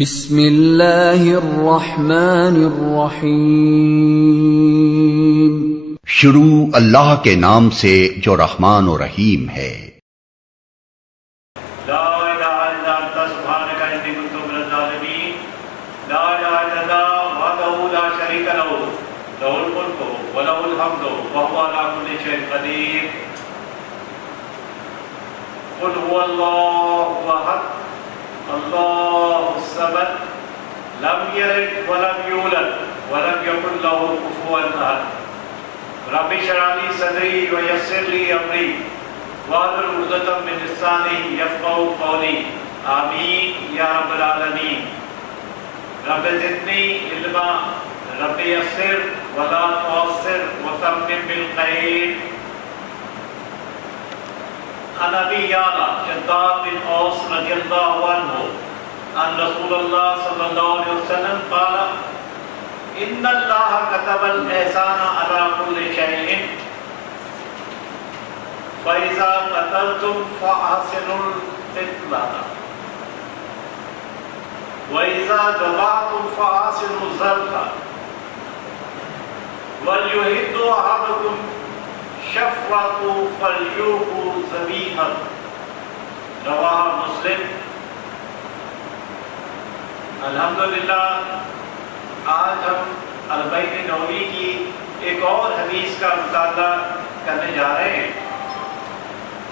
بسم اللہ الرحمن الرحیم۔ شروع اللہ کے نام سے جو رحمان و رحیم ہے۔ لا الہ الا انت سبحانک انی کنت من الظالمین۔ لا الہ الا اللہ وحدہ لا شریک لہ لہ الملک ولہ الحمد وہو علی کل شیء قدیر۔ قل هو اللہ احد اللہ الصمد لم یلد ولم یولد ولم یکن له کفوا احد۔ رب اشرح لی صدری ویسر لی امری واحلل عقدۃ من لسانی یفقہوا قولی۔ آمین یا رب العالمین۔ رب زدنی علما رب یسر ولا تعسر وتمم بالخیر۔ عن ابی یعلا شداد بن اوس رضی اللہ عنہ عن رسول اللہ صلی اللہ علیہ وسلم قال ان اللہ كتب الاحسان على كل شيء فإذا قتلتم فأحسنوا القتلة وإذا ذبحتم فأحسنوا الذبح وليحد أحدكم شفرة فليوق ذبيحة۔ رواہ مسلم۔ الحمدللہ آج ہم اربعین نووی کی ایک اور حدیث کا مطالعہ کرنے جا رہے ہیں،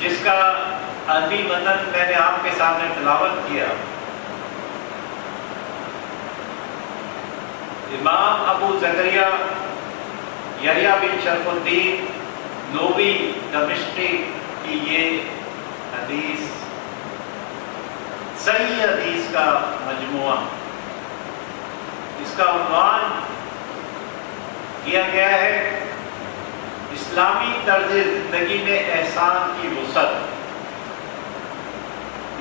جس کا عربی متن میں نے آپ کے سامنے تلاوت کیا۔ امام ابو زکریا یحییٰ بن شرف الدین نووی دمشقی کی یہ حدیث صحیح حدیث کا مجموعہ، اس کا عنوان دیا گیا ہے اسلامی طرز زندگی میں احسان کی وسعت۔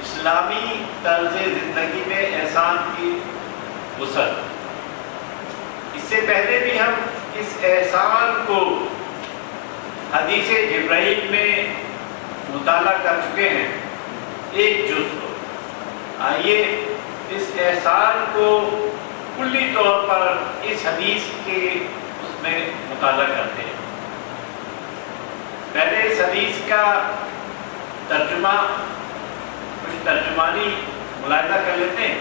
اسلامی طرز زندگی میں احسان کی وسعت۔ اس سے پہلے بھی ہم اس احسان کو حدیث جبرائیل میں مطالعہ کر چکے ہیں، ایک جز کو۔ آئیے اس احسان کو کلی طور پر اس حدیث کے اس میں مطالعہ کرتے ہیں۔ پہلے اس حدیث کا ترجمہ، کچھ ترجمانی ملاحظہ کر لیتے ہیں۔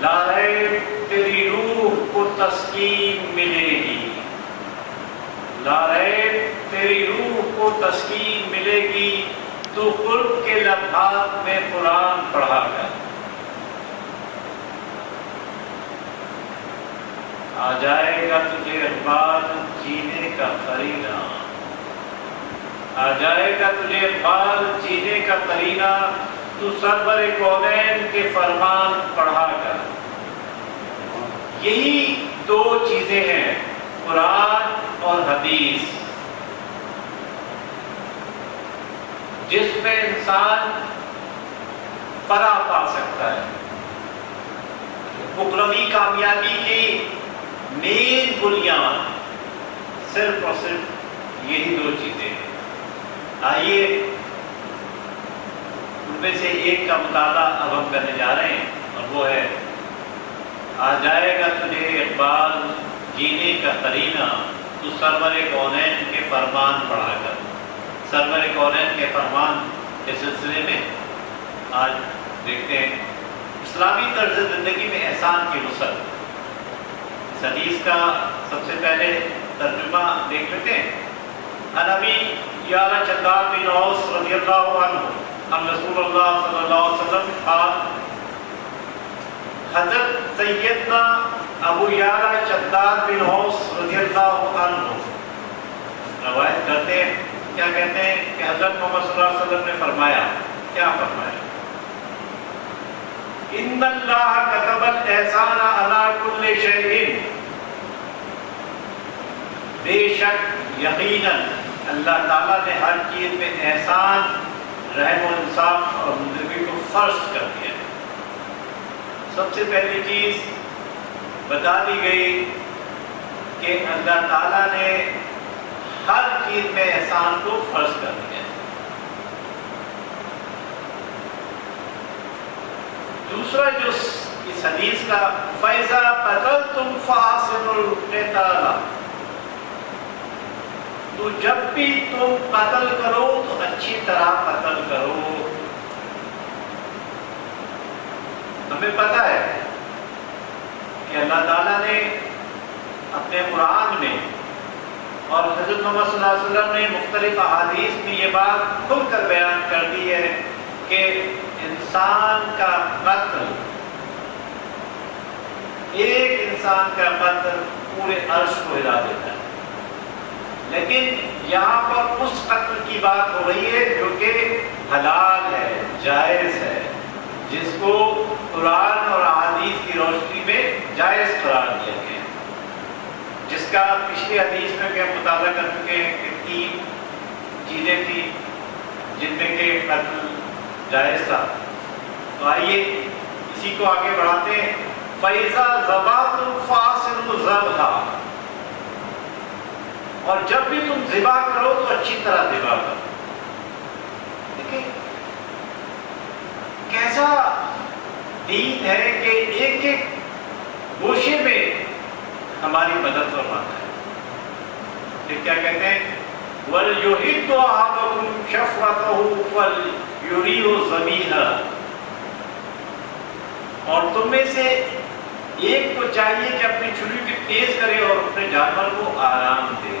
لا ریب تیری روح کو تسکین ملے گی، لا ریب تیری روح کو تسکین ملے گی، تو قرب کے لمحات میں قرآن پڑھا کر۔ آ جائے گا تجھے اقبال جینے کا قرینہ، آ جائے گا تجھے اقبال جینے کا قرینہ، تو سرور کونین کے فرمان پڑھا کر۔ یہی دو چیزیں ہیں، قرآن اور حدیث، جس میں انسان فلاح پا سکتا ہے۔ اخروی کامیابی کی مین بنیاد صرف اور صرف یہی دو چیزیں ہیں۔ آئیے ان میں سے ایک کا مطالعہ اب ہم کرنے جا رہے ہیں، اور وہ ہے آ جائے گا تجھے اقبال جینے کا قرینہ، تو سرور کونین کے فرمان پڑھا کر۔ سرور کونین کے فرمان کے سلسلے میں آج دیکھتے ہیں اسلامی طرز زندگی میں احسان کی وسعت۔ اس حدیث کا سب سے پہلے ترجمہ دیکھ لیتے ہیں۔ عن ابی یعلا شداد بن اوس رضی اللہ عنہ عن رسول اللہ صلی اللہ علیہ وسلم قال، حضرت سیدنا ابو یعلا شداد بن اوس رضی اللہ عنہ روایت کرتے ہیں، کیا کہتے ہیں کہ حضرت محمد صلی اللہ علیہ وسلم نے فرمایا، کیا فرمایا؟ ان اللہ كتب الاحسان على كل شيء، بے شک یقیناً اللہ تعالیٰ نے ہر چیز میں احسان، رحم و انصاف اور ہمدردی کو فرض کر دیا ہے۔ سب سے پہلی چیز بتا دی گئی کہ اللہ تعالیٰ نے ہر چیز میں احسان کو فرض کر دیا ہے۔ دوسرا جو اس حدیث کا فیضا قتلتم فاحسنوا القتال، تو جب بھی تم قتل کرو تو اچھی طرح قتل کرو۔ ہمیں پتہ ہے کہ اللہ تعالیٰ نے اپنے قرآن میں اور حضرت محمد صلی اللہ علیہ وسلم نے مختلف احادیث میں یہ بات کھل کر بیان کر دی ہے کہ انسان کا قتل، ایک انسان کا قتل پورے عرش کو ہلا دیتا ہے، لیکن یہاں پر اس قتل کی بات ہو رہی ہے جو کہ حلال ہے، جائز ہے، جس کو قرآن اور احادیث کی روشنی میں جائز قرار دیا گیا ہے، جس کا پچھلی حدیث میں بھی ہم مطالعہ کر چکے ہیں کہ 3 چیزیں تھیں جن میں کہ قتل جائز تھا۔ تو آئیے اسی کو آگے بڑھاتے ہیں۔ فَإِذَا ذَبَحْتُمْ فَأَحْسِنُوا الذَّبْحَ، اور جب بھی تم ذبح کرو تو اچھی طرح ذبح کرو۔ دیکھیں کیسا دین ہے کہ ایک ایک گوشے میں ہماری مدد فرماتا ہے۔ پھر کیا کہتے ہیں؟ وَلْيُحِدُّ أَحَدُكُمْ شَفْرَتَهُ فَلْيُرِيهُ ذَبِيحَهُ، اور تم میں سے ایک کو چاہیے کہ اپنی چھری کو تیز کرے اور اپنے جانور کو آرام دے۔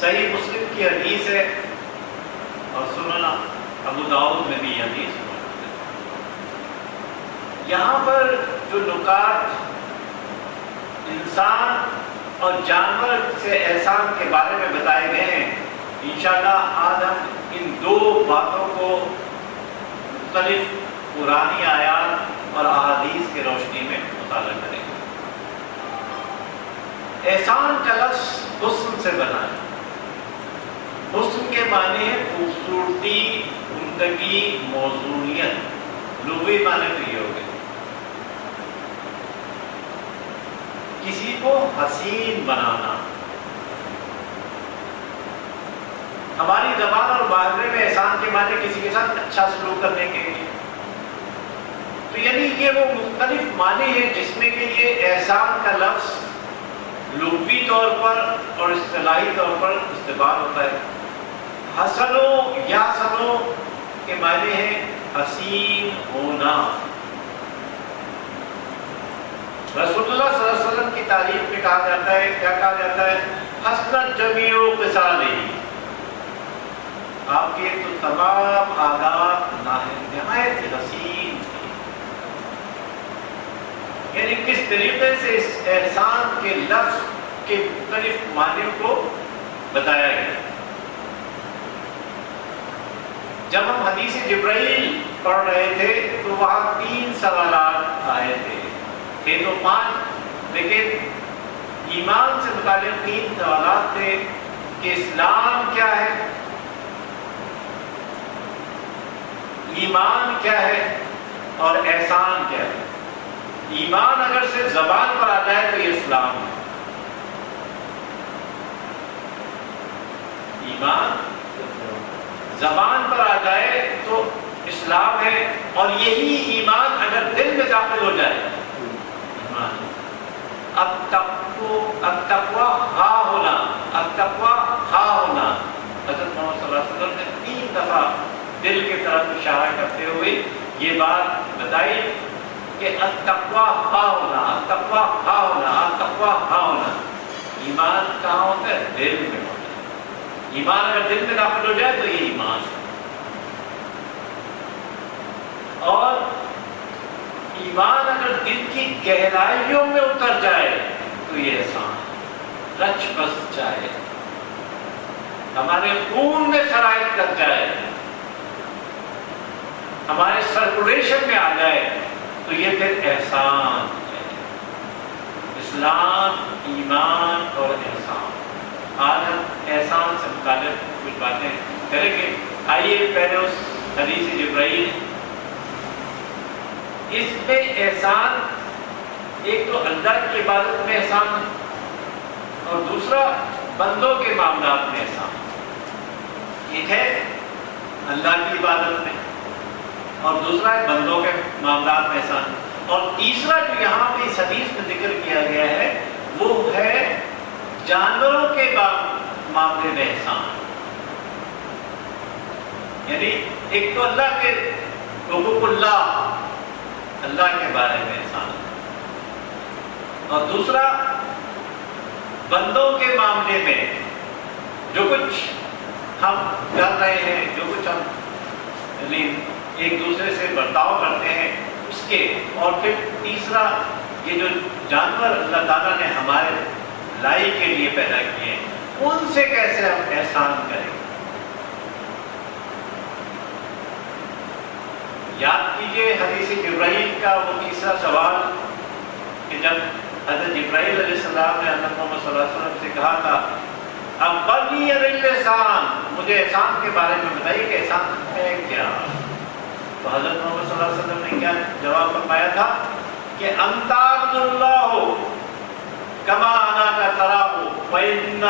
صحیح مسلم کی حدیث ہے اور سنن ابو داؤد میں بھی یہ حدیث موجود ہے۔ یہاں پر جو نکات انسان اور جانور سے احسان کے بارے میں بتائے گئے ہیں، انشاءاللہ آج ہم ان 2 باتوں کو مختلف قرآنی آیات اور احادیث کی روشنی میں مطالعہ کریں گے۔ احسان کا لفظ حسن سے بنا ہے۔ حسن کے معنی ہے خوبصورتی، عمدگی، موزونیت، لغوی معنی تو یہ ہو گئے۔ کسی کو حسین بنانا۔ ہماری زبان اور معاشرے میں احسان کے معنی کسی کے ساتھ اچھا سلوک کرنے کے لیے، تو یعنی یہ وہ مختلف معنی ہیں جس میں کہ یہ احسان کا لفظ لغوی طور پر اور اصطلاحی طور پر استعمال ہوتا ہے۔ حسنو یا سنو کے معنی ہے حسین ہونا۔ رسول اللہ صلی اللہ علیہ وسلم کی تعریف میں کہا جاتا ہے، کیا کہا جاتا ہے؟ حسنت جمیع خصالہ، آپ کے تو تمام عادات نہایت حسین تھے۔ یعنی کس طریقے سے اس احسان کے لفظ کے مختلف معنی کو بتایا گیا۔ جب ہم حدیث جبرائیل پڑھ رہے تھے تو وہاں 3 سوالات آئے تھے تو 5، لیکن ایمان سے متعلق 3 سوالات تھے کہ اسلام کیا ہے، ایمان کیا ہے اور احسان کیا ہے۔ ایمان اگر صرف زبان پر آ جائے تو یہ اسلام ہے، ایمان زبان پر آ جائے تو اسلام ہے، اور یہی ایمان اگر دل میں داخل ہو جائے ایمان۔ التقویٰ ہا ہونا، التقویٰ ہا ہونا، حضرت محمد صلی اللہ علیہ وسلم نے 3 دفعہ دل کی طرف اشارہ کرتے ہوئے یہ بات بتائی کہ التقویٰ ہا ہونا، التقویٰ ہا ہونا، التقویٰ ہا ہونا۔ ایمان کہاں ہوتا ہے؟ دل میں ہوتا ہے۔ ایمان اگر دل میں داخل ہو جائے تو یہ ایمان ہے، اور ایمان اگر دل کی گہرائیوں میں اتر جائے تو یہ احسان رچ بس جائے، ہمارے خون میں سرایت کر جائے، ہمارے سرکولیشن میں آ جائے تو یہ پھر احسان ہے۔ اسلام، ایمان اور احسان۔ آج ہم احسان سے متعلق کچھ باتیں کریں گے۔ آئیے پہلے اس حدیث جبرائیل، اس میں احسان ایک تو اللہ کی عبادت میں احسان ہے، اور دوسرا بندوں کے معاملات میں احسان۔ ایک ہے اللہ کی عبادت میں، اور دوسرا ہے بندوں کے معاملات میں احسان، اور تیسرا جو یہاں پہ اس حدیث میں ذکر کیا گیا ہے وہ ہے جانوروں کے معاملے میں احسان. یعنی ایک تو اللہ کے حقوق اللہ کے بارے میں احسان، اور دوسرا بندوں کے معاملے میں جو کچھ ہم کر رہے ہیں، جو کچھ ہم یعنی ایک دوسرے سے برتاؤ کرتے ہیں اس کے، اور پھر تیسرا یہ جو جانور اللہ تعالیٰ نے ہمارے لائی کے لیے پیدا کیے ہیں ان سے کیسے ہم احسان کریں. یاد کیجئے حدیث جبرائیل کا وہ تیسرا سوال کہ جب حضرت جبرائیل علیہ السلام نے حضرت محمد صلی اللہ علیہ وسلم سے کہا تھا اخبرنی عن الاحسان، مجھے احسان کے بارے میں بتائیے کہ احسان ہے کیا. تو حضرت محمد صلی اللہ علیہ وسلم نے کیا جواب فرمایا تھا کہ ان تعبد اللہ کما اناک تراہ فإن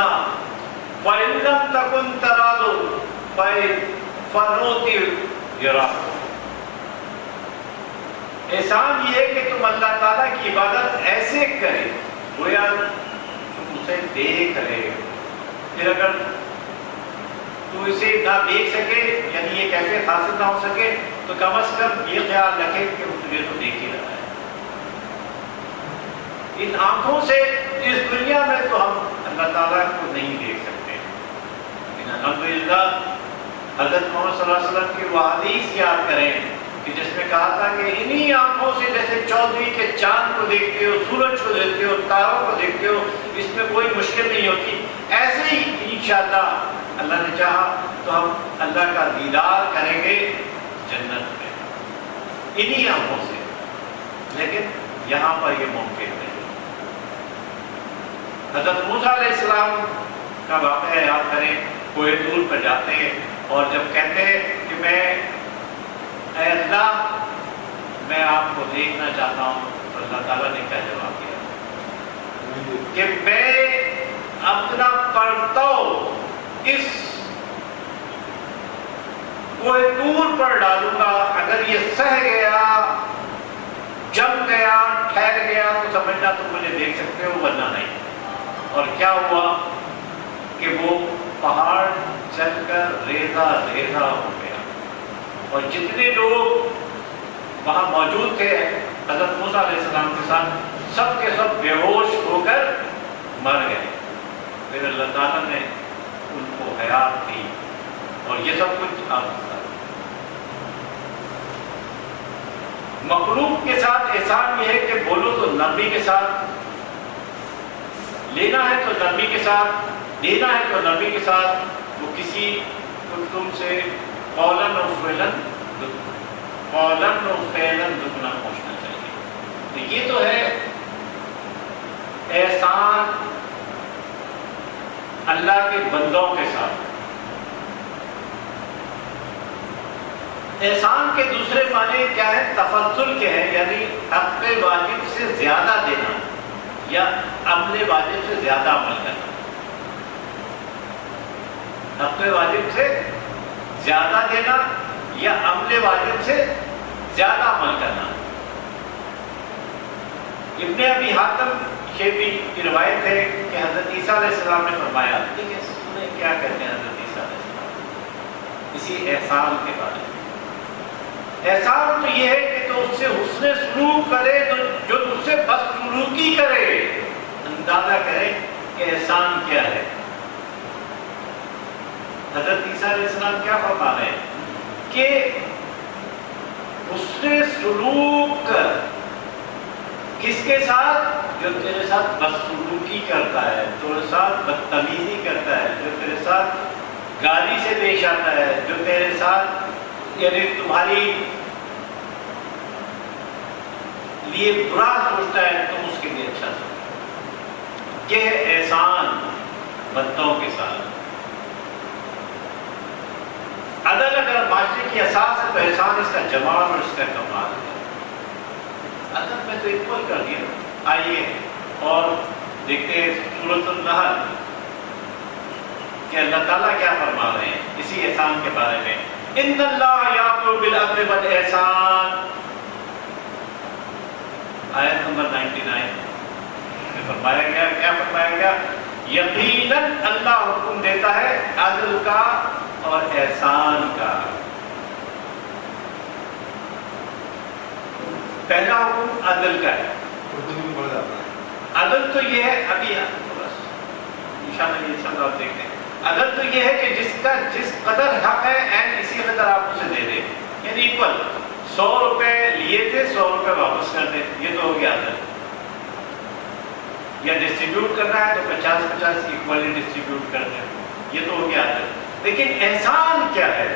لم تکن تراہ فالموت یراہ. احسان یہ ہے کہ تم اللہ تعالیٰ کی عبادت ایسے کرے گویا تم اسے دیکھ رہے ہو. پھر اگر تو اسے نہ دیکھ سکے یعنی یہ کیفیت حاصل نہ ہو سکے تو کم از کم یہ خیال رکھے کہ وہ تجھے تو دیکھ ہی رہا ہے. ان آنکھوں سے اس دنیا میں تو ہم اللہ تعالیٰ کو نہیں دیکھ سکتے، لیکن الحمدللہ حضرت محمد صلی اللہ علیہ وسلم کی وہ حدیث یاد کریں کہ جس میں کہا تھا کہ انہی آنکھوں سے جیسے چودھویں کے چاند کو دیکھتے ہو، سورج کو دیکھتے ہو، تاروں کو دیکھتے ہو، اس میں کوئی مشکل نہیں ہوتی، ایسے ہی انشاءاللہ اللہ نے چاہا تو ہم اللہ کا دیدار کریں گے جنت میں انہی آنکھوں سے. لیکن یہاں پر یہ ممکن نہیں. حضرت موسیٰ علیہ السلام کا واقعہ یاد کریں، کوہ طور پر جاتے ہیں اور جب کہتے ہیں کہ میں اے اللہ میں آپ کو دیکھنا چاہتا ہوں، تو اللہ تعالیٰ نے کیا جواب دیا کہ میں اپنا پرتو اس کوہ طور پر ڈالوں گا، اگر یہ سہ گیا، جم گیا، ٹھہر گیا تو سمجھنا تم مجھے دیکھ سکتے ہو ورنہ نہیں. اور کیا ہوا کہ وہ پہاڑ چل کر ریزہ ریزہ ہو گیا، اور جتنے لوگ وہاں موجود تھے حضرت موسیٰ علیہ السلام کے ساتھ سب کے سب بے ہوش ہو کر مر گئے. پھر اللہ تعالیٰ نے ان کو حیات دی اور یہ سب کچھ آپ مخلوق کے ساتھ احسان یہ ہے کہ بولو تو نرمی کے ساتھ، لینا ہے تو نرمی کے ساتھ، دینا ہے تو نرمی کے ساتھ. وہ کسی کو تم سے قولاً و فعلاً دکھنا پہنچنا چاہیے. تو یہ تو ہے احسان اللہ کے بندوں کے ساتھ. احسان کے دوسرے معنی کیا ہے؟ تفضل کے ہیں، یعنی حق واجب سے زیادہ دینا یا عمل واجب سے زیادہ عمل کرنا. حق واجب سے زیادہ دینا یا عمل واجب سے زیادہ عمل کرنا. ابن ابی حاتم شیبی کی روایت ہے کہ حضرت عیسیٰ علیہ السلام نے فرمایا، دیکھیں سنیں کیا کہتے ہیں حضرت عیسیٰ علیہ السلام اسی احسان کے بارے میں. احسان تو یہ ہے کہ تو اس سے حسن سلوک کرے، جو اس سے بد سلوکی کرے اندازہ کرے کہ احسان کیا ہے. حضرت عیسیٰ علیہ السلام کیا فرما رہے ہیں کہ حسن سلوک کس کے ساتھ؟ جو تیرے ساتھ بدسلوکی کرتا ہے، تیرے ساتھ بدتمیزی کرتا ہے، جو تیرے ساتھ گالی سے پیش آتا ہے، جو تیرے ساتھ یعنی تمہاری لیے برا سوچتا ہے، تم اس کے لیے اچھا سوچو. یہ ہے احسان بندوں کے ساتھ. عدل اگر معاشرے کی اساس ہے تو احسان اس کا جمال اور اس کا کمال ہے. عدل میں تو اکول کر دیا. آئیے اور دیکھتے ہیں سورۃ النحل کہ اللہ تعالیٰ کیا فرما رہے ہیں اسی احسان کے بارے میں. ان اللہ یأمر بالعدل والاحسان، آیت نمبر 99 میں فرمایا گیا، کیا فرمایا گیا؟ یقیناً اللہ حکم دیتا ہے عدل کا اور احسان کا۔ پہلا حکم عدل کا ہے۔ عدل تو یہ ہے، ابھی بس انشاءاللہ یہ سب آپ دیکھتے ہیں، عدل تو یہ ہے کہ جس کا جس قدر حق ہے این اسی قدر آپ اسے دے دیں، یعنی ایکول۔ 100 روپے لیے تھے، 100 روپے واپس کر دیں، یہ تو ہو گیا عدل۔ یا ڈسٹریبیوٹ کرنا ہے تو 50-50 ایکولی ڈسٹریبیوٹ کر دیں، یہ تو ہو گیا عدل۔ لیکن احسان کیا ہے؟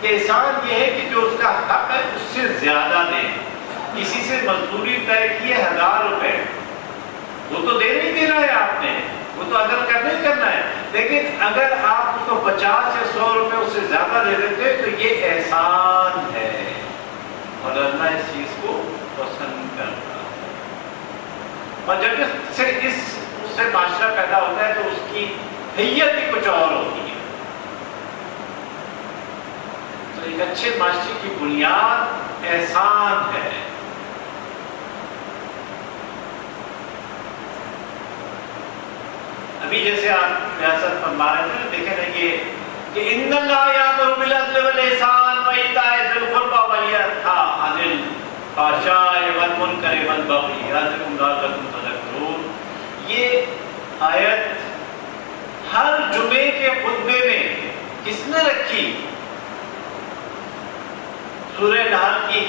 کہ احسان یہ ہے کہ جو اس کا حق ہے اس سے زیادہ دیں۔ کسی سے مزدوری طے کی ہے 1000 روپے، وہ تو دے نہیں دے رہا ہے آپ نے، وہ تو عدل کرنا ہی کرنا ہے، لیکن اگر آپ اس کو 50 یا 100 روپے اس سے زیادہ دے دیتے تو یہ احسان ہے، اور اللہ اس چیز کو پسند کرتا ہے۔ اور جب اس سے معاشرہ پیدا ہوتا ہے تو اس کی حیت ہی کچھ اور ہوتی ہے۔ تو ایک اچھے معاشرے کی بنیاد احسان ہے۔ ابھی جیسے آپ ریاست فرما رہے تھے، دیکھیں نا یہ کہ ان اللہ یامر بالعدل والاحسان وایتاء ذی القربی وینہی عن الفحشاء والمنکر والبغی یعظکم لعلکم تذکرون۔ یہ آیت ہر جمعے کے خطبے میں کس نے رکھی؟ سورہ نحل کی۔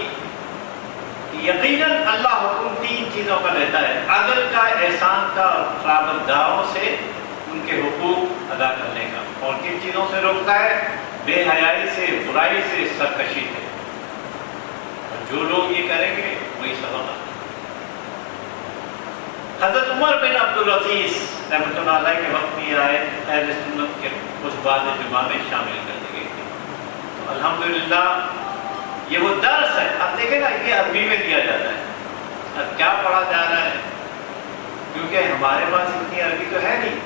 یقیناً اللہ حکم 3 چیزوں کا دیتا ہے، عدل کا، احسان کا، اور قرابت داروں سے ان کے حقوق ادا کرنے کا۔ اور کن چیزوں سے روکتا ہے؟ بے حیائی سے، برائی سے، سرکشی سے۔ اور جو لوگ یہ کریں گے وہی سبق آتا ہے۔ حضرت عمر بن عبدالعزیز رحمۃ اللہ علیہ کے وقت میں یہ آیت اہل سنت کے خطبات جمعہ میں شامل کر دی گئی تھی۔ تو الحمدللہ یہ وہ درس ہے۔ اب دیکھیں نا، یہ عربی میں دیا جاتا ہے، اب کیا پڑھا جا رہا ہے؟ کیونکہ ہمارے پاس اتنی عربی تو ہے نہیں،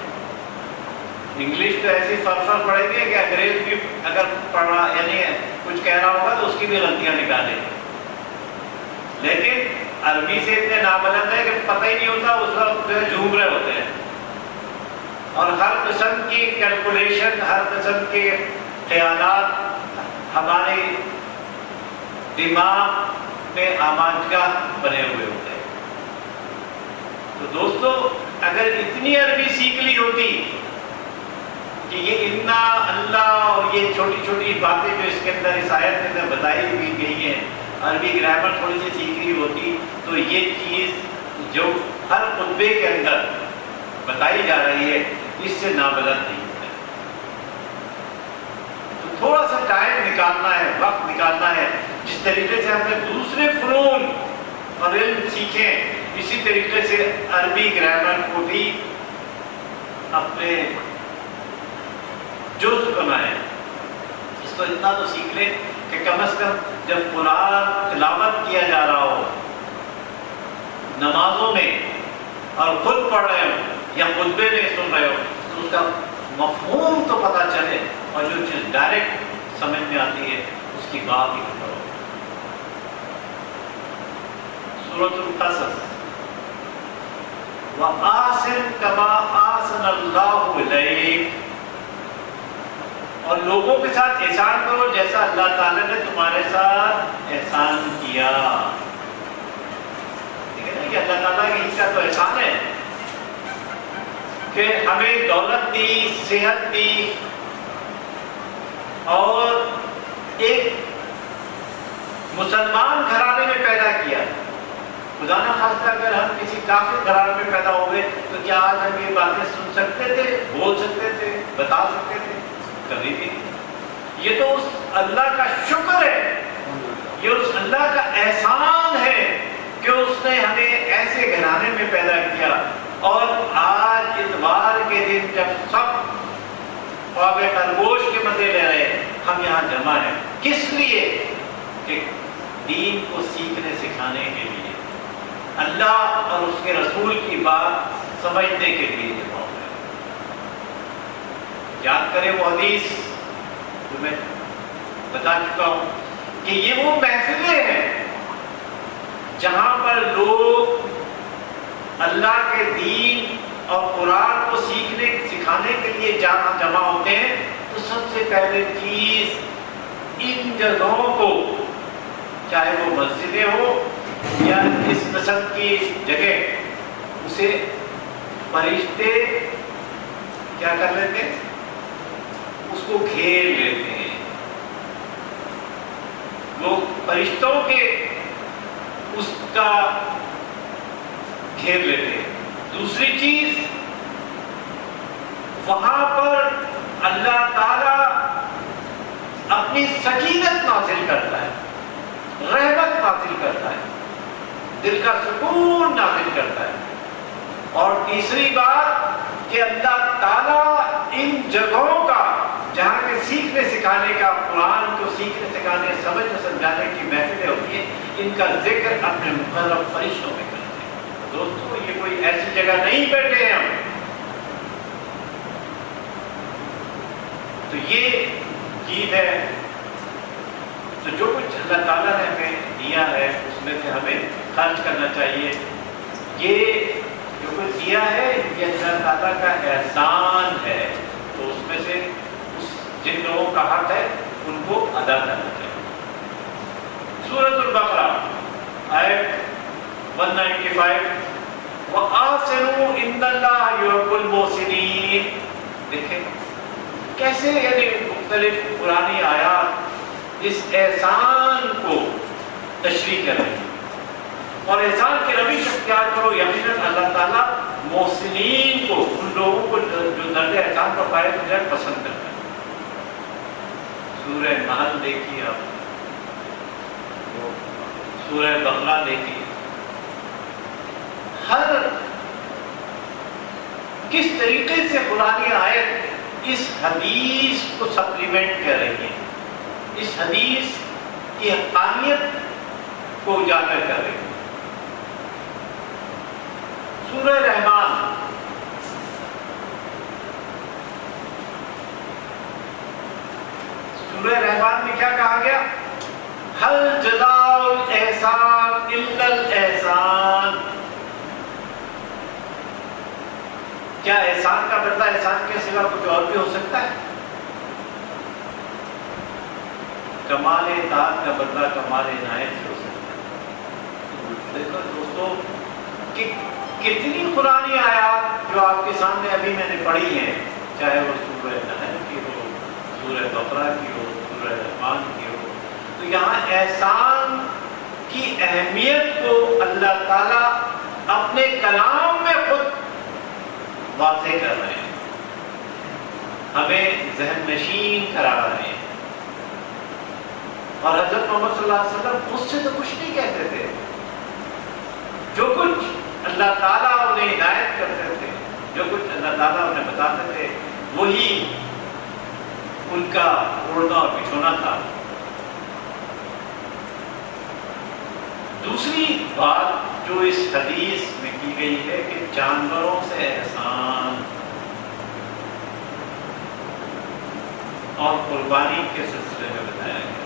انگلش تو ایسی فرفر پڑھیں گے کہ انگریز بھی اگر پڑھ رہا یعنی کچھ کہہ رہا ہوگا تو اس کی بھی غلطیاں نکالیں گے، لیکن عربی سے اتنے نابلد ہے کہ پتہ ہی نہیں ہوتا، اس وقت جو ہے جھوم رہے ہوتے ہیں، اور ہر قسم کی کیلکولیشن، ہر قسم کے خیالات ہمارے دماغ میں آماجگاہ بنے ہوئے ہوتے ہیں۔ تو دوستو، اگر اتنی عربی سیکھ لی ہوتی کہ یہ انا، اللہ اور یہ چھوٹی چھوٹی باتیں جو اس کے اندر اس آیت کے اندر بتائی ہوئی گئی ہیں، عربی گرامر تھوڑی سی سیکھ لی ہوتی تو یہ چیز جو ہر خطبے کے اندر بتائی جا رہی ہے اس سے نابلد نہیں ہوتا۔ تو تھوڑا سا ٹائم نکالنا ہے، وقت نکالنا ہے، جس طریقے سے ہم نے دوسرے فنون اور علم سیکھیں، اسی طریقے سے عربی گرامر کو بھی اپنے جز بنائیں۔ اس کو اتنا تو سیکھ لیں کہ کم از کم جب قرآن تلاوت کیا جا رہا ہو نمازوں میں اور خود پڑھ رہے ہو یا خطبے میں سن رہے ہو تو اس کا مفہوم تو پتہ چلے، اور جو چیز ڈائریکٹ سمجھ میں آتی ہے اس کی بات ہی کرو۔ سورۃ القصص، وَأَحْسِن كَمَا أَحْسَنَ اللَّهُ إِلَيْكَ، اور لوگوں کے ساتھ احسان کرو جیسا اللہ تعالیٰ نے تمہارے ساتھ احسان کیا۔ ٹھیک ہے نا، یہ اللہ تعالیٰ کی اس کا تو احسان ہے کہ ہمیں دولت دی، صحت دی، اور ایک مسلمان گھرانے میں پیدا کیا۔ خدا نہ خواستہ اگر ہم کسی کافر گھرانے میں پیدا ہو گئے تو کیا آج ہم یہ باتیں سن سکتے تھے، بول سکتے تھے، بتا سکتے تھے؟ کبھی بھی نہیں۔ یہ تو اس اللہ کا شکر ہے، یہ اس اللہ کا احسان ہے کہ اس نے ہمیں ایسے گھرانے میں پیدا کیا، اور آج اتوار کے دن جب سب خواب خرگوش کے مزے لے رہے ہیں، ہم یہاں جمع ہیں، کس لیے؟ کہ دین کو سیکھنے سکھانے کے لیے، اللہ اور اس کے رسول کی بات سمجھنے کے لیے جمع ہو گئے۔ یاد کریں وہ حدیث جو میں بتا چکا ہوں کہ یہ وہ محفلیں ہیں جہاں پر لوگ اللہ کے دین اور قرآن کو سکھانے کے لیے جمع ہوتے ہیں، تو سب سے پہلے چیز ان جگہوں کو، چاہے وہ مسجدیں ہو یا اس قسم کی جگہ، اسے فرشتے کیا کر لیتے ہیں؟ اس کو گھیر لیتے ہیں، لوگ فرشتوں کے اس کا گھیر لیتے ہیں۔ دوسری چیز، وہاں پر اللہ تعالی اپنی سکینت نازل کرتا ہے، رحمت نازل کرتا ہے، دل کا سکون نازل کرتا ہے۔ اور تیسری بات کہ اللہ تعالی ان جگہوں کا، جہاں کے سیکھنے سکھانے کا، قرآن کو سیکھنے سکھانے، سمجھنے سمجھانے کی محفلیں ہوتی ہیں، ان کا ذکر اپنے مقرب فرشتوں میں کرتے ہیں۔ دوستو، یہ کوئی ایسی جگہ نہیں بیٹھے ہیں ہم، تو یہ چیز ہے۔ تو جو کچھ اللہ تعالیٰ نے ہمیں دیا ہے اس میں سے ہمیں خرچ کرنا چاہیے۔ یہ جو کچھ دیا ہے یہ اللہ تعالیٰ کا احسان ہے، تو اس میں سے جن لوگوں کا حق ہے ان کو ادا کرنا چاہیے۔ سورۃ البقرہ آیت 195، وَآسِنُوا إِنَّ اللَّهَ يُحِبُّ الْمُحْسِنِينَ۔ دیکھیں کیسے یعنی مختلف قرآنی آیات اس احسان کو تشریح کر رہی ہیں، اور احسان کی روش اختیار کرو، یقیناً اللہ تعالیٰ محسنین کو، ان لوگوں کو جو درجہ احسان کا فائدہ ہو جائے پسند کرتا ہے۔ سورہ نحل دیکھیے آپ، سورہ بقرہ دیکھیے، ہر کس طریقے سے قرآنی آیت اس حدیث کو سپلیمنٹ کر رہی ہے، اس حدیث کی حقانیت کو اجاگر کر رہی ہے۔ سورہ رحمان، سورہ رحمان میں کیا کہا گیا؟ ہل جزاء الاحسان الا الاحسان۔ کیا احسان کا بدلہ احسان کے سوا کچھ اور بھی ہو سکتا ہے؟ کمال اطاعت کا بدلہ کمال عنایت سے ہو سکتا ہے۔ دیکھو دوستو کہ کتنی قرآنی آیات جو آپ کے سامنے ابھی میں نے پڑھی ہیں، چاہے وہ سورہ نحل کی ہو، سورہ بقرہ کی ہو، سورہ رحمان کی ہو، تو یہاں احسان کی اہمیت کو اللہ تعالیٰ اپنے کلام میں خود واضح کر رہے ہیں، ہمیں ذہن نشین کرا رہے ہیں۔ اور حضرت محمد صلی اللہ علیہ وسلم اس سے تو کچھ نہیں کہتے تھے، جو کچھ اللہ تعالیٰ انہیں ہدایت کرتے تھے، جو کچھ اللہ تعالیٰ انہیں بتاتے تھے، وہی ان کا اوڑھنا اور بچھونا تھا۔ دوسری بات جو اس حدیث میں کی گئی ہے کہ جانوروں سے احسان اور قربانی کے سلسلے میں بتایا گیا۔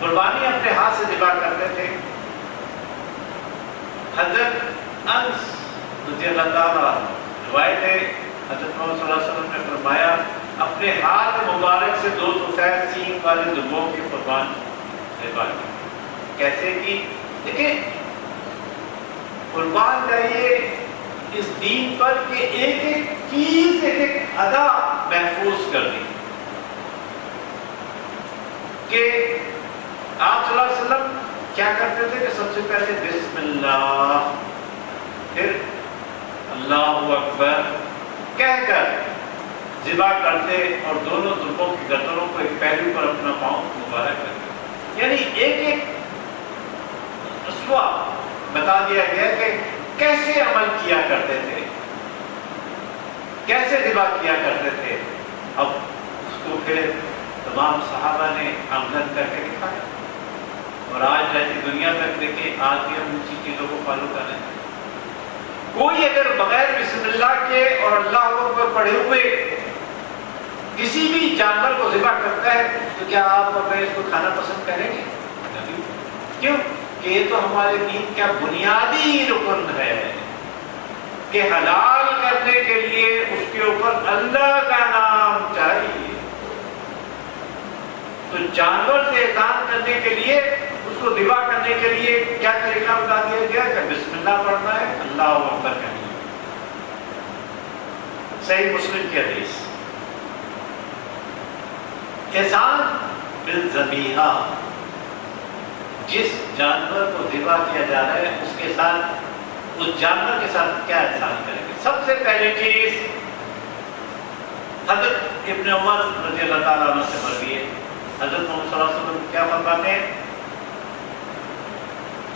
قربانی اپنے ہاتھ سے ذبح کرتے تھے۔ حضرت انس رضی اللہ تعالیٰ روایت ہے، حضرت محمد صلی اللہ علیہ وسلم نے فرمایا اپنے ہاتھ مبارک سے 2 سفید سینگ والے دمبوں کی قربان ذبح کی۔ کیسے کی؟ دیکھیں قربان جائیے اس دین پر کہ ایک ایک چیز، ایک ایک ادا محفوظ کر دی، کہ آپ صلی اللہ علیہ وسلم کیا کرتے تھے کہ سب سے پہلے بسم اللہ، پھر اللہ اکبر کہہ کر ذبح کرتے اور دونوں دمبوں کی گردنوں کو ایک پہلو پر اپنا پاؤں مبارک کرتے، یعنی ایک ایک اسوا بتا دیا گیا کہ کیسے عمل کیا کرتے تھے، کیسے ذبح کیا کرتے تھے۔ اب اس کو پھر تمام صحابہ نے عمل کر کے دکھایا، اور آج رہتی دنیا تک دیکھیں، آج بھی ہم اسی چیزوں کو فالو کر رہے ہیں۔ کوئی اگر بغیر بسم اللہ کے اور اللہ اکبر پڑھے ہوئے کسی بھی جانور کو ذبح کرتا ہے تو کیا آپ اور میں اس کو کھانا پسند کریں کیوں کہ یہ تو ہمارے دین کا بنیادی رکن ہے کہ حلال کرنے کے لیے اس کے اوپر اللہ کا نام چاہیے. تو جانور سے احسان کرنے کے لیے، اس کو ذبح کرنے کے لیے کیا طریقہ بتا دیا گیا کہ بسم اللہ پڑھنا ہے، اللہ اکبر کہنا ہے. صحیح مسلم کی حدیث. احسان بالذبیحہ، جس جانور کو ذبح کیا جا رہا ہے اس کے ساتھ، اس جانور کے ساتھ کیا احسان کریں گے؟ سب سے پہلی چیز حضرت ابن عمر رضی اللہ تعالیٰ عنہ سے مروی ہے. حضرت محمد صلی اللہ علیہ وسلم کیا فرماتے ہیں؟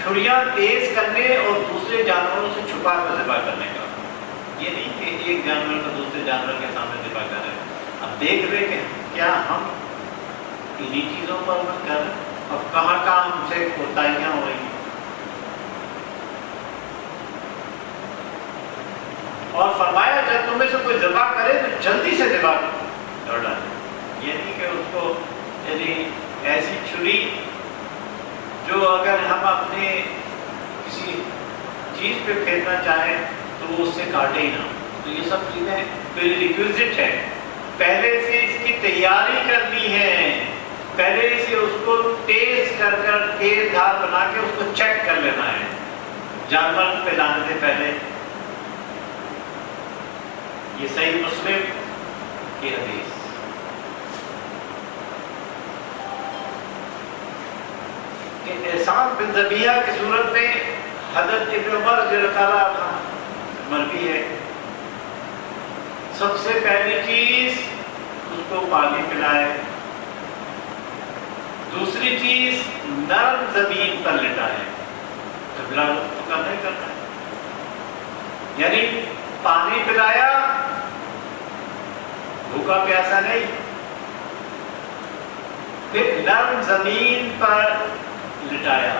چھڑیاں تیز کرنے اور دوسرے جانوروں سے چھپا کر ذبح کرنے کا. یہ نہیں کہ ایک جانور کو دوسرے جانور کے سامنے ذبح کر رہے ہیں. اب دیکھ رہے کہ کیا ہم انہی چیزوں پر عمل کر رہے ہیں؟ اب کہاں کہاں ہم سے کوتاہیاں ہو رہی ہیں. اور فرمایا جب تم میں سے کوئی ذبح کرے تو جلدی سے ذبح کر ڈالے. یہ نہیں کہ اس کو یعنی ایسی چھری جو اگر ہم اپنے کسی چیز پہ پھیرنا چاہیں تو وہ اس سے کاٹے ہی نہ. تو یہ سب چیزیں پری ریکویزٹ ہے. پہلے سے اس کی تیاری کرنی ہے، پہلے سے اس کو تیز کر کر تیز دھار بنا کے اس کو چیک کر لینا ہے جانور پہ لانے سے پہلے. یہ صحیح مسلم کی حدیث. کہ احسان بالذبیحہ کی صورت میں حضرت ابن عمر رضی اللہ تعالیٰ عنہ مروی ہے. سب سے پہلی چیز اس کو پانی پلائے، دوسری چیز نرم زمین پر لٹائے. قبلہ رخ تو کرنا ہی کرنا ہے، یعنی پانی پلایا، بھوکا پیاسا نہیں. پھر نرم زمین پر لٹایا.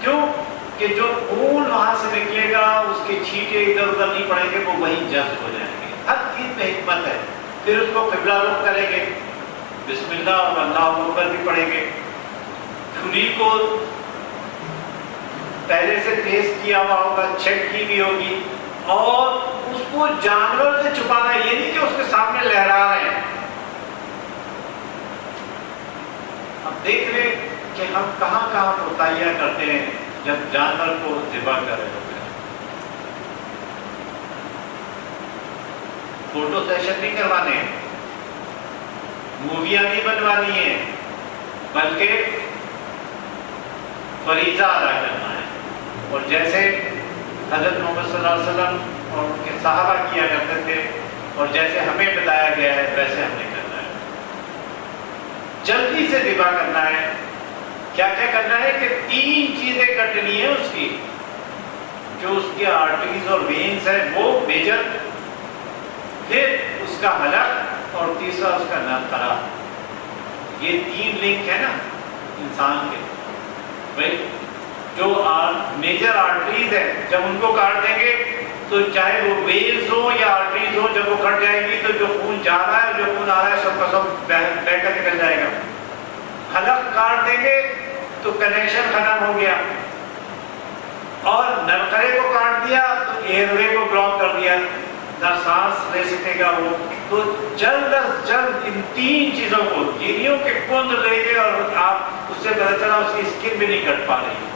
کیوں کہ جو خون وہاں سے نکلے گا اس کے چھینٹے ادھر ادھر نہیں پڑیں گے، وہ وہیں جذب ہو جائیں گے. ہر چیز میں حکمت ہے. پھر اس کو قبلہ رخ کریں گے، بسم اللہ اور اللہ اکبر بھی پڑھیں گے. چھری کو پہلے سے تیز کیا ہوا ہوگا، چیک کی بھی ہوگی، اور اس کو جانور سے چھپانا. یہ نہیں کہ اس کے سامنے لہرا رہے ہیں. اب دیکھ لیں کہ ہم کہاں کہاں کوتاہیاں کرتے ہیں جب جانور کو ذبح کر رہے ہوتے ہیں. فوٹو سیشن نہیں کروانے ہیں، موویاں نہیں بنوانی ہیں، بلکہ فریضہ ادا کرنا ہے. اور جیسے حضرت محمد صلی اللہ علیہ وسلم اور ان کے صحابہ کیا کرتے تھے اور جیسے ہمیں بتایا گیا ہے ویسے ہم نے کرنا ہے. جلدی سے ذبح کرنا ہے. کیا کیا کرنا ہے کہ 3 چیزیں کٹنی ہیں اس کی. جو اس کی آرٹریز اور وینز ہیں وہ میجر، پھر اس کا حلق، اور تیسرا اس کا نرخرا. یہ 3 لنک ہے نا انسان کے. بھائی جو میجر آرٹریز ہے جب ان کو کاٹ دیں گے تو چاہے وہ وینز ہو یا آرٹریز ہو، جب وہ کٹ جائیں گی تو جو خون جا رہا ہے جو خون آ رہا ہے سب کا سب بہہ کر نکل جائے گا. حلق کاٹ دیں گے تو کنیکشن ختم ہو گیا، اور نرخرے کو کاٹ دیا تو ایئر وے کو بلاک کر دیا، نہ سانس لے سکے گا وہ. تو جلد از جلد ان 3 چیزوں کو، جینیوں کے کند لیں گے اور آپ اس سے پتہ چلا اس کی اسکن بھی نہیں کٹ پا رہی.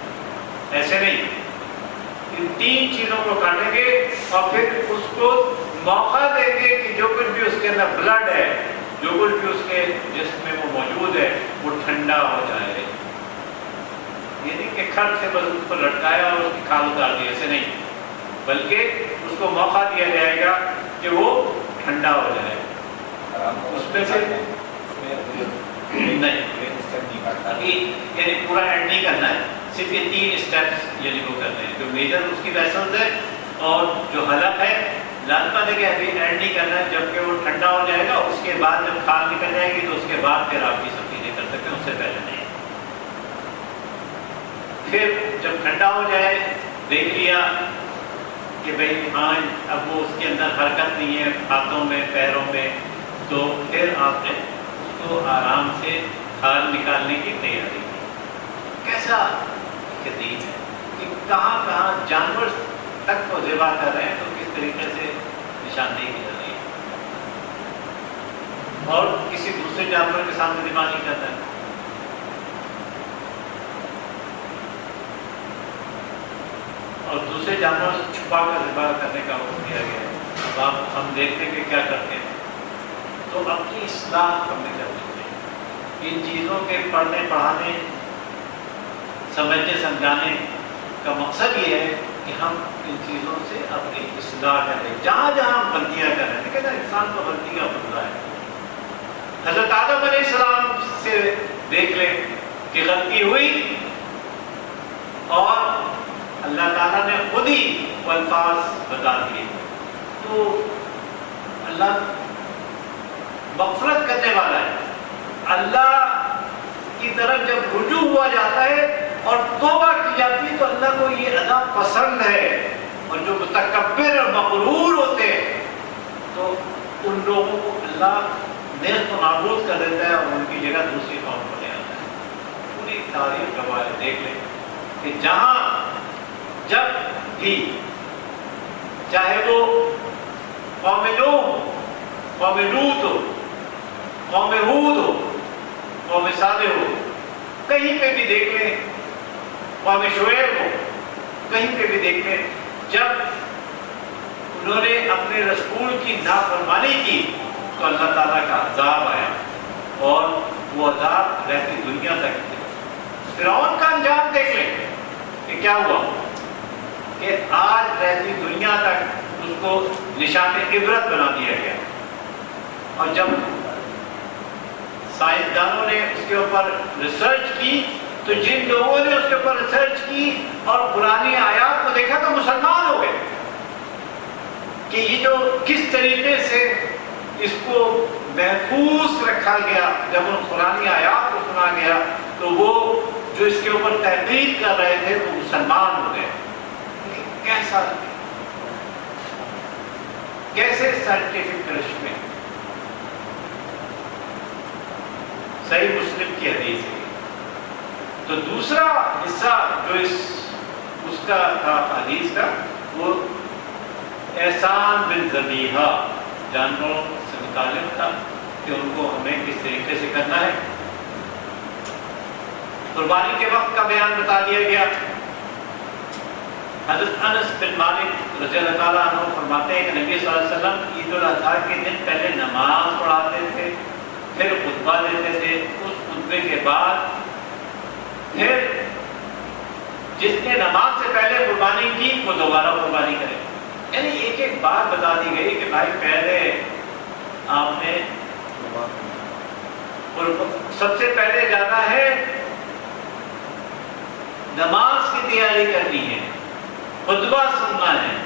ایسے نہیں، ان 3 چیزوں کو کاٹیں گے اور پھر اس کو موقع دیں گے کہ جو کچھ بھی اس کے اندر بلڈ ہے، جو کچھ بھی اس کے جسم میں وہ موجود ہے وہ ٹھنڈا ہو جائے. یہ نہیں کہ کھٹ سے بس اس کو لٹکایا اور اس کی کھال اتار دی، ایسے نہیں، بلکہ اس کو موقع دیا جائے گا کہ وہ ٹھنڈا ہو جائے. اس میں سے نہیں ابھی یعنی پورا اینڈ نہیں کرنا ہے، صرف یہ 3 اسٹیپس یعنی وہ کرنے ہیں. جو میجر اس کی ویسلز ہے اور جو حلق ہے، لازمت ہے کہ ابھی اینڈ نہیں کرنا ہے. جبکہ وہ ٹھنڈا ہو جائے گا اس کے بعد جب کھال نکل جائے گی تو اس کے بعد پھر آپ یہ سب چیزیں کر سکتے ہیں، اس سے پہلے نہیں. پھر جب ٹھنڈا ہو جائے، دیکھ لیا کہ بھئی ہاں اب وہ اس کے اندر حرکت نہیں ہے ہاتھوں میں پیروں میں، تو پھر آپ نے اس کو آرام سے کھال نکالنے کی تیاری کی. کیسا کہاں کہاں جانور تک کو ذبح کر رہے ہیں تو کس طریقے سے نشاندہی کی جا رہی ہے، اور کسی دوسرے جانور کے سامنے ذبح نہیں کرتا ہے۔ اور دوسرے جانوروں سے چھپا کر ذبح کرنے کا حکم دیا گیا ہے۔ اب آپ ہم دیکھتے ہیں کہ کیا کرتے ہیں، تو اپنی اصلاح کرنے کرنی چاہیے۔ ان چیزوں کے پڑھنے پڑھانے سمجھنے سمجھانے کا مقصد یہ ہے کہ ہم ان چیزوں سے اپنی اصلاح کریں، جہاں جہاں ہم غلطیاں کر رہے ہیں۔ کہتے ہیں انسان کو غلطی کا بدلہ ہے۔ حضرت آدم علیہ السلام سے دیکھ لیں کہ غلطی ہوئی اور اللہ تعالیٰ نے خود ہی وہ الفاظ بتا دیے۔ تو اللہ مغفرت کرنے والا ہے۔ اللہ کی طرف جب رجوع ہوا جاتا ہے اور توبہ کی جاتی ہے تو اللہ کو یہ ادا پسند ہے، اور جو متکبر اور مغرور ہوتے ہیں تو ان لوگوں کو اللہ نیست و نابود کر دیتا ہے اور ان کی جگہ دوسری قوم کو لے آتا ہے۔ پوری تاریخ گواہ ہے، دیکھ لیں کہ جہاں جب بھی چاہے وہ قوم نوح ہو، قوم لوط ہو، قوم ہود ہو، قوم صالح ہو، کہیں پہ بھی دیکھ لیں، قوم شعیب ہو، کہیں پہ بھی دیکھ لیں، جب انہوں نے اپنے رسول کی نافرمانی کی تو اللہ تعالیٰ کا عذاب آیا، اور وہ عذاب رہتی دنیا تک تھے۔ فرعون کا انجام دیکھ لیں کہ کیا ہوا، کہ آج رہتی دنیا تک اس کو نشان عبرت بنا دیا گیا۔ اور جب سائنسدانوں نے اس کے اوپر ریسرچ کی تو جن لوگوں نے اس کے اوپر ریسرچ کی اور پرانی آیات کو دیکھا تو مسلمان ہو گئے کہ یہ جو کس طریقے سے اس کو محفوظ رکھا گیا۔ جب ان پرانی آیات کو سنا گیا تو وہ جو اس کے اوپر تحقیق کر رہے تھے وہ مسلمان ہو گئے۔ کیسا کیسے سائنٹیفک کرشمے۔ صحیح مسلم کی حدیث ہے۔ تو دوسرا حصہ جو اس کا تھا حدیث کا، وہ احسان بالذبیحہ، جانوروں سے متعلق تھا کہ ان کو ہمیں کس طریقے سے کرنا ہے۔ قربانی کے وقت کا بیان بتا دیا گیا۔ حضرت انس بن مالک رضی اللہ تعالیٰ عنہ فرماتے ہیں کہ نبی صلی اللہ علیہ وسلم عید الاضحیٰ کے دن پہلے نماز پڑھاتے تھے، پھر خطبہ دیتے تھے، اس خطبے کے بعد پھر جس نے نماز سے پہلے قربانی کی وہ دوبارہ قربانی کرے۔ یعنی ایک ایک بات بتا دی گئی کہ بھائی پہلے آپ نے سب سے پہلے جانا ہے نماز کی تیاری کرنی ہے، خطبہ سننا ہے،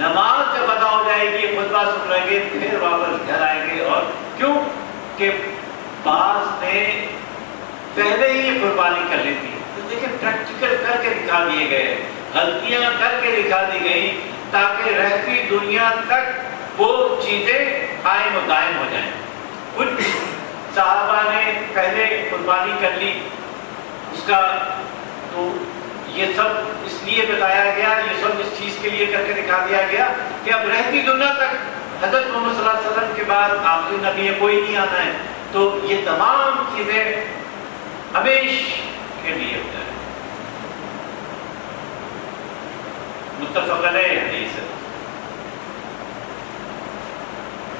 نماز جب ادا ہو جائے گی خطبہ سن لیں گے پھر واپس گھر آئیں گے۔ اور کیوں کہ بعض نے پہلے ہی قربانی کر لی تھی۔ تو دیکھیں پریکٹیکل کر کے دکھا دیے گئے، غلطیاں کر کے دکھا دی گئی تاکہ رہتی دنیا تک وہ چیزیں قائم و دائم ہو جائیں۔ کچھ صحابہ نے پہلے قربانی کر لی، اس کا تو یہ سب اس لیے بتایا گیا، یہ سب اس چیز کے لیے کر کے دکھا دیا گیا کہ اب رہتی دنیا تک حضرت محمد صلی اللہ علیہ وسلم کے بعد آخری نبی ہے، کوئی نہیں آنا ہے، تو یہ تمام چیزیں ہمیش کے لیے ہوتا ہے۔ متفق علیہ حدیث ہے۔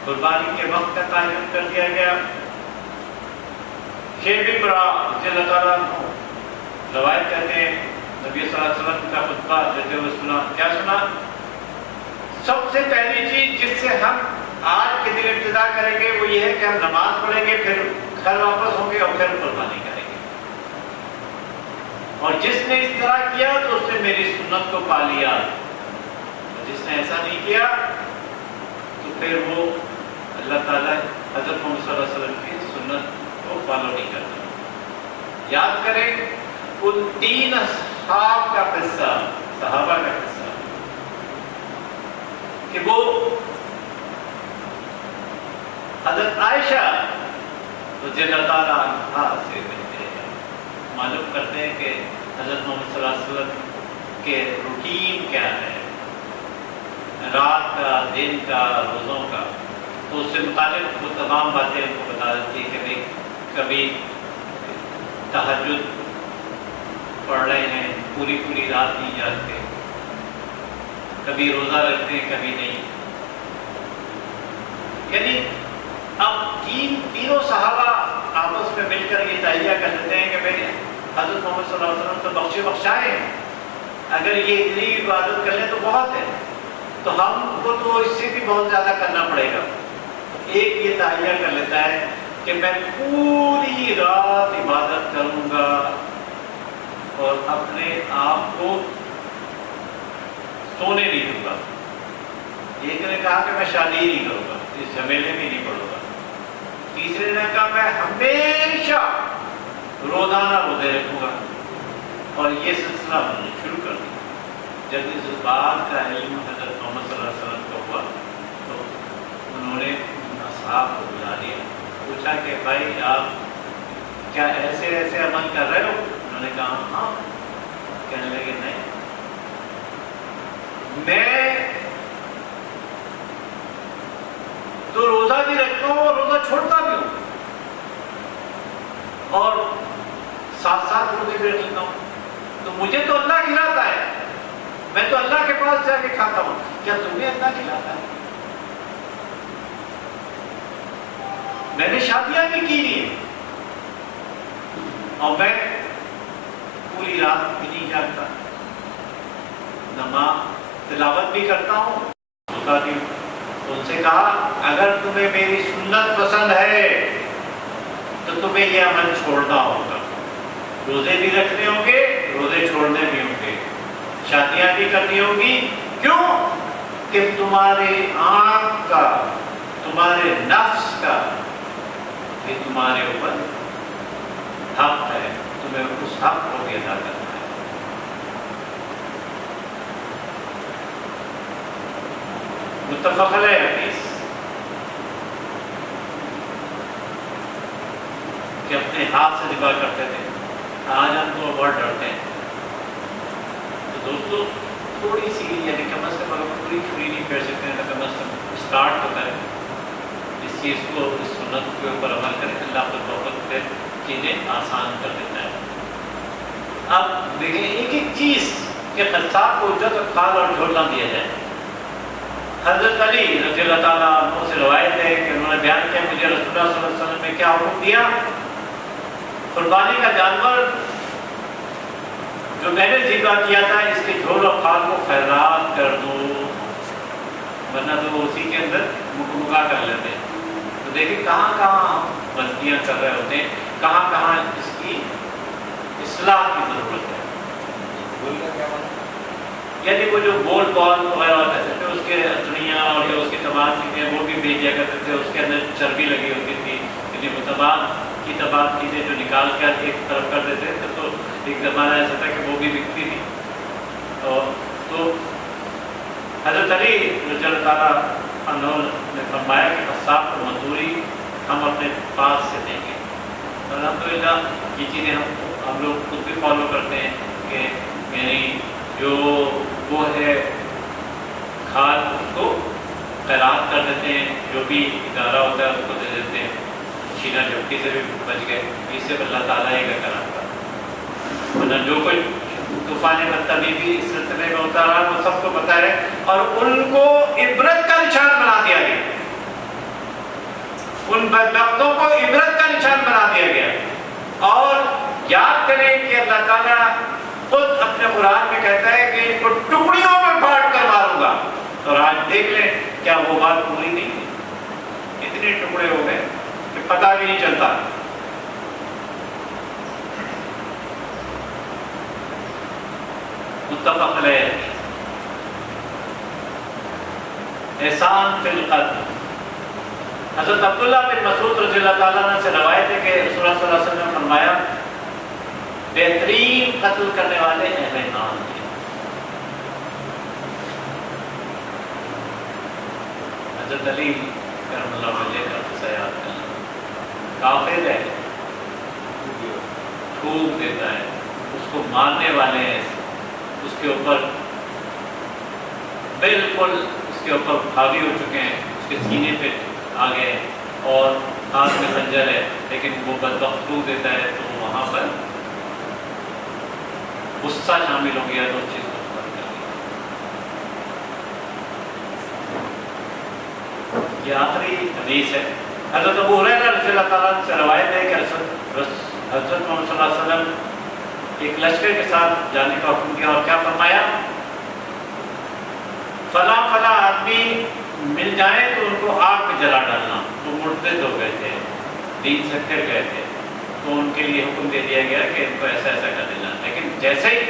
قربانی کے وقت کا تعین کر دیا گیا۔ شیخ برا رضی اللہ تعالیٰ عنہ روایت کرتے ہیں نبی صلی اللہ علیہ وسلم کا خطبہ دیتے ہوئے سنا، کیا سنا؟ سب سے پہلی چیز جس سے ہم آج کے دن ابتدا کریں گے وہ یہ ہے کہ ہم نماز پڑھیں گے، پھر گھر واپس ہوں گے اور پھر قربانی کریں گے۔ اور جس نے اس طرح کیا تو اس نے میری سنت کو پا لیا، اور جس نے ایسا نہیں کیا تو پھر وہ اللہ تعالیٰ حضرت محمد صلی اللہ علیہ وسلم کی سنت کو فالو نہیں کرتا۔ یاد کریں ان 3 اصحاب کا قصہ، صحابہ کا قصہ، کہ وہ حضرت عائشہ رضی اللہ تعالیٰ عنہا سے ملتے ہیں، معلوم کرتے ہیں کہ حضرت محمد صلی اللہ علیہ وسلم کے روٹین کیا ہے، رات کا، دن کا، روزوں کا، تو اس سے متعلق وہ تمام باتیں ان کو بتا دیتی کہ بھائی کبھی تہجد پڑھ رہے ہیں، پوری پوری رات نہیں جاگتے، کبھی روزہ رکھتے ہیں کبھی نہیں. یعنی اب تینوں صحابہ آپس میں مل کر یہ تہیہ کر لیتے ہیں کہ بھائی حضرت محمد صلی اللہ علیہ وسلم تو بخشائے ہیں، اگر یہ اتنی عبادت کر لیں تو بہت ہے، تو ہم کو تو اس سے بھی بہت زیادہ کرنا پڑے گا. ایک یہ تہیہ کر لیتا ہے کہ میں پوری رات عبادت کروں گا اور اپنے آپ کو سونے نہیں دوں گا. ایک نے کہا کہ میں شادی ہی نہیں کروں گا، اس جھمیلے میں نہیں پڑوں گا. تیسرے نے کہا میں ہمیشہ روزانہ روزے رکھوں گا. اور یہ سلسلہ ہم نے شروع کر دیا. جب اس بات کا علم حضرت محمد صلی اللہ علیہ وسلم کو ہوا تو انہوں نے اصحاب کو بلا لیا، پوچھا کہ بھائی آپ کیا ایسے ایسے عمل کر رہے ہو؟ انہوں نے کہا ہاں. کہنے لگے نہیں، میں تو روزہ بھی رکھتا ہوں اور روزہ چھوڑتا بھی ہوں، اور ساتھ ساتھ روزے بھی رکھ لیتا ہوں، تو مجھے تو اللہ کھلاتا ہے، میں تو اللہ کے پاس جا کے کھاتا ہوں، کیا تمہیں اللہ کھلاتا ہے؟ میں نے شادیاں بھی کی ہیں اور میں پوری رات بھی نہیں جاگتا، نماز تلاوت بھی کرتا ہوں، ہوتا بھی ہوں. ان سے کہا اگر تمہیں میری سنت پسند ہے تو تمہیں یہ عمل چھوڑنا ہوگا. روزے بھی رکھنے ہوں گے، روزے چھوڑنے بھی ہوں گے، شادیاں بھی کرنی ہوں گی. کیوں؟ کہ تمہارے آنکھ کا، تمہارے نفس کا یہ تمہارے اوپر حق ہے، تمہیں اس حق کو بھی ادا کرنا ہے. متفق علیہ حدیث کہ اپنے ہاتھ سے ذبح کرتے تھے. آج ہم تو بہت ڈرتے ہیں. تو دوستو تھوڑی سی یعنی کم از کم اگر پوری چھری نہیں پھیر سکتے ہیں تو کم از کم اسٹارٹ ہوتا ہے اس چیز کو، اس سنت کے اوپر عمل کریں. اللہ پر توکل کریں، چیزیں آسان کر دیتا ہے. اب دیکھیں ایک ایک چیز کہ قصاب کو اجرت اور کھال اور جھول نہ دیا جائے. حضرت علی رضی اللہ تعالیٰ عنہ سے روایت ہے کہ انہوں نے بیان کیا مجھے رسول اللہ صلی اللہ علیہ وسلم نے کیا حکم دیا، قربانی کا جانور جو میں نے ذبح کیا تھا اس کے جھول اور کھال کو خیرات کر دو، ورنہ تو وہ اسی کے اندر مکمکا کر لیتے ہیں. تو دیکھیں کہاں کہاں ہم غلطیاں کر رہے ہوتے ہیں، کہاں کہاں اس کی اصلاح کی ضرورت ہے. یعنی وہ جو بول بال وغیرہ ہوتے تھے اس کے اتنیاں اور اس کی تمام چیزیں وہ بھی بھیج دیا کرتے تھے، اس کے اندر چربی لگی ہوتی تھی. یعنی وہ تمام کی تمام چیزیں جو نکال کر ایک طرف کر دیتے تھے تو ایک زمانہ ایسا تھا کہ وہ بھی بکتی تھی. تو حضرت علی رضی اللہ تعالیٰ عنہ نے فرمایا کہ قصاب کو مزدوری ہم اپنے پاس سے دیں گے. الحمدللہ یہ چیزیں ہم لوگ خود بھی فالو کرتے ہیں کہ یعنی جو وہ ہے کھال اس کو خیرات کر دیتے ہیں، جو بھی ادارہ ہوتا ہے اس کو دے دیتے ہیں. چھینا جھپٹی سے بھی بچ گئے، اس سے اللہ تعالیٰ ہی کا کرم تھا. ورنہ جو کوئی طوفان بدتمیزی اس سلسلے میں ہوتا رہا وہ سب کو پتہ ہے، اور ان کو عبرت کا نشان بنا دیا گیا. ان بدبختوں کو عبرت کا نشان بنا دیا گیا. اور یاد کریں کہ اللہ تعالیٰ خود اپنے قرآن میں کہتا ہے کہ ان کو ٹکڑیوں میں بانٹ کر ماروں گا. اور آج دیکھ لیں کیا وہ بات پوری نہیں ہے؟ اتنے ٹکڑے ہو گئے کہ پتہ بھی نہیں چلتا. متفق علیہ احسان فی القتل. حضرت عبداللہ بن مسعود رضی اللہ تعالیٰ عنہ سے روایت ہے کہ رسول اللہ صلی اللہ علیہ وسلم نے فرمایا بہترین قتل کرنے والے اہل نام ہیں. حضرت علی کرم اللہ وجہ کا قصہ یاد کرنا. کافر ہے، تھوک دیتا ہے، اس کو مارنے والے ہیں اس کے اوپر بالکل اس کے اوپر حاوی ہو چکے ہیں، اس کے سینے پہ آ گئے اور ہاتھ میں خنجر ہے، لیکن وہ بدبخت رو دیتا ہے تو وہاں پر غصہ شامل ہو گیا تو اس چیز کو ختم کر دیا۔ یہ آخری حدیث ہے۔ حضرت ابو ہریرہ رضی اللہ تعالیٰ عنہ سے روایت ہے کہ حضرت محمد صلی اللہ علیہ وسلم ایک لشکر کے ساتھ جانے کا حکم دیا اور کیا فرمایا، فلاں فلاں آدمی مل جائیں تو ان کو آگ میں جلا ڈالنا۔ وہ مرتد ہو گئے تھے، دین سے پھر گئے تھے، تو ان کے لیے حکم دے دیا گیا کہ ان کو ایسا ایسا کر دینا۔ لیکن جیسے ہی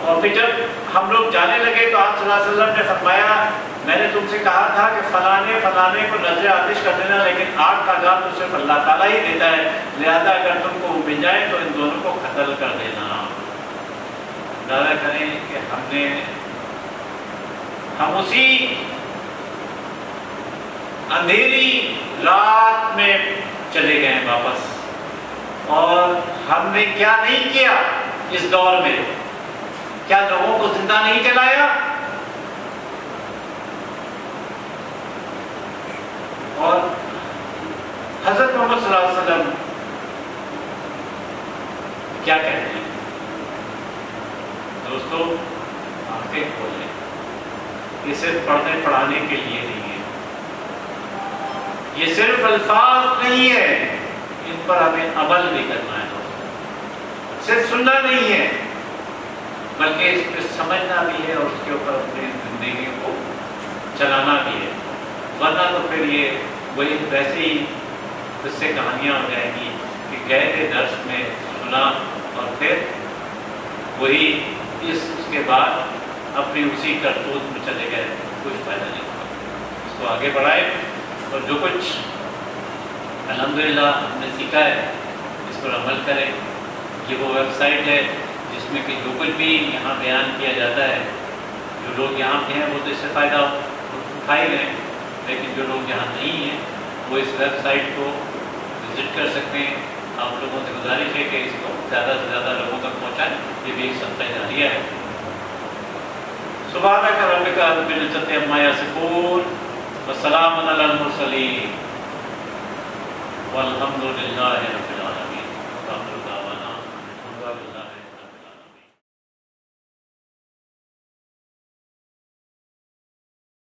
اور پھر جب ہم لوگ جانے لگے تو آپ صلی اللہ علیہ وسلم نے فرمایا، میں نے تم سے کہا تھا کہ فلانے فلانے کو نذر آتش کر دینا، لیکن آگ کا عذاب تو صرف اللہ تعالیٰ ہی دیتا ہے، لہذا اگر تم کو مل جائے تو ان دونوں کو قتل کر دینا۔ اندازہ کریں کہ ہم اسی اندھیری رات میں چلے گئے ہیں واپس، اور ہم نے کیا نہیں کیا اس دور میں، کیا لوگوں کو زندہ نہیں جلایا؟ اور حضرت محمد صلی اللہ علیہ وسلم کیا کہتے ہیں؟ دوستو آنکھیں کھولیں، یہ صرف پڑھنے پڑھانے کے لیے نہیں ہے، یہ صرف الفاظ نہیں ہے، ان پر ہمیں عمل بھی کرنا ہے دوستو، صرف سننا نہیں ہے بلکہ اس پہ سمجھنا بھی ہے اور اس کے اوپر اپنی زندگی کو چلانا بھی ہے، ورنہ تو پھر یہ وہی ویسے ہی اس سے کہانیاں ہو جائیں گی کہ گئے تھے درس میں سنا اور پھر وہی اس کے بعد اپنی اسی کرتوت میں چلے گئے، کچھ فائدہ نہیں ہوا۔ اس کو آگے بڑھائے اور جو کچھ الحمدللہ ہم نے سیکھا ہے اس پر عمل کریں۔ یہ وہ ویب سائٹ ہے جس میں کہ جو کچھ بھی یہاں بیان کیا جاتا ہے، جو لوگ یہاں پہ ہیں وہ تو اس سے فائدہ اٹھا ہی رہے ہیں، لیکن جو لوگ یہاں نہیں ہیں وہ اس ویب سائٹ کو وزٹ کر سکتے ہیں۔ آپ لوگوں سے گزارش ہے کہ اس کو زیادہ سے زیادہ لوگوں تک پہنچائیں، یہ بھی ایک صدقہ جاریہ ہے۔ سبحانک ربک رب العزۃ عما یصفون وسلام علی المرسلین والحمد للہ رب